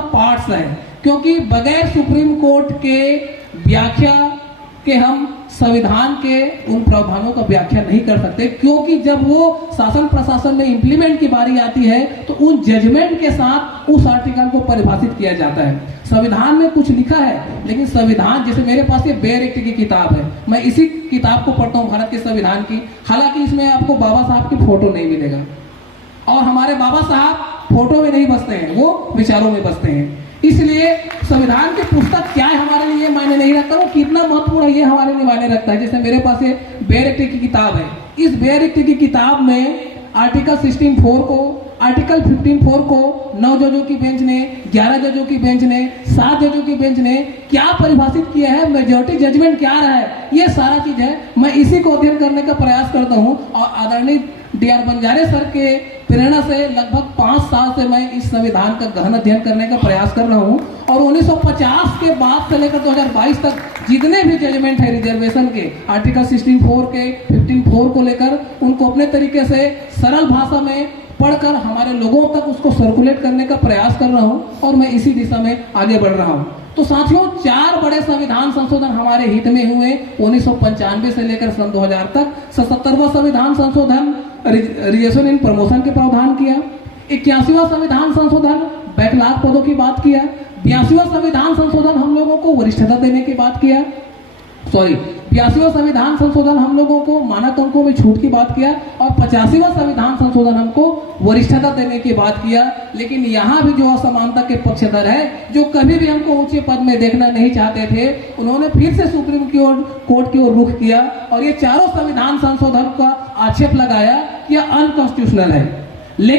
सब पार्ट्स हैं, क्योंकि बगैर सुप्रीम कोर्ट के व्याख्या के हम संविधान के उन प्रावधानों का व्याख्या नहीं कर सकते, क्योंकि जब वो शासन प्रशासन में इंप्लीमेंट की बारी आती है तो उन जजमेंट के साथ उस आर्टिकल को परिभाषित किया जाता है। संविधान में कुछ लिखा है, लेकिन संविधान, जैसे मेरे पास ये बेयर एक्ट की किताब है, मैं इसी किताब को पढ़ता हूँ, भारत के संविधान की। हालांकि इसमें आपको बाबा साहब की फोटो नहीं मिलेगा, और हमारे बाबा साहब फोटो में नहीं बसते हैं, वो विचारों में बसते हैं। इसलिए संविधान की पुस्तक क्या है हमारे लिए मायने नहीं रखता, वो कितना महत्वपूर्ण है ये हमारे लिए मायने रखता है। जैसे मेरे पास ये बेयर एक्ट की किताब है, इस बेयर एक्ट की किताब में आर्टिकल 16(4) को, आर्टिकल 15(4) को 9 जजों की बेंच ने, 11 जजों की बेंच ने, 7 जजों की बेंच ने क्या परिभाषित किया है, मेजॉरिटी जजमेंट क्या रहा है, ये सारा चीज है। मैं इसी को अध्ययन करने का प्रयास करता हूँ, और आदरणीय D.R. बंजारे सर के प्रेरणा से लगभग 5 साल से मैं इस संविधान का गहन अध्ययन करने का प्रयास कर रहा हूँ। और 1950 के बाद से लेकर 2022 तक जितने भी जजमेंट है रिजर्वेशन के, आर्टिकल 16(4) के, 15(4) को लेकर, उनको अपने तरीके से सरल भाषा में पढ़कर हमारे लोगों तक उसको सर्कुलेट करने का प्रयास कर रहा हूँ, और मैं इसी दिशा में आगे बढ़ रहा हूँ। तो साथियों, 4 बड़े संविधान संशोधन हमारे हित में हुए 1995 से लेकर सन 2000 तक। 77वां संविधान संशोधन रिजर्वेशन इन प्रमोशन के प्रावधान किया। 81वां संविधान संशोधन बैकलॉग पदों की बात किया। 82वां संविधान संशोधन हम लोगों को वरिष्ठता देने की बात किया। 82वां संविधान संशोधन हम लोगों को मानक अंकों में छूट की बात किया, और 85वां संविधान संशोधन हमको वरिष्ठता देने की बात किया। लेकिन यहाँ भी जो असमानता के पक्षधर है, जो कभी भी हमको ऊंचे पद में देखना नहीं चाहते थे, उन्होंने फिर से सुप्रीम कोर्ट की ओर रुख किया, और ये चारों संविधान संशोधन का आक्षेप लगाया कि यह अनकॉन्स्टिट्यूशनल है। लेकिन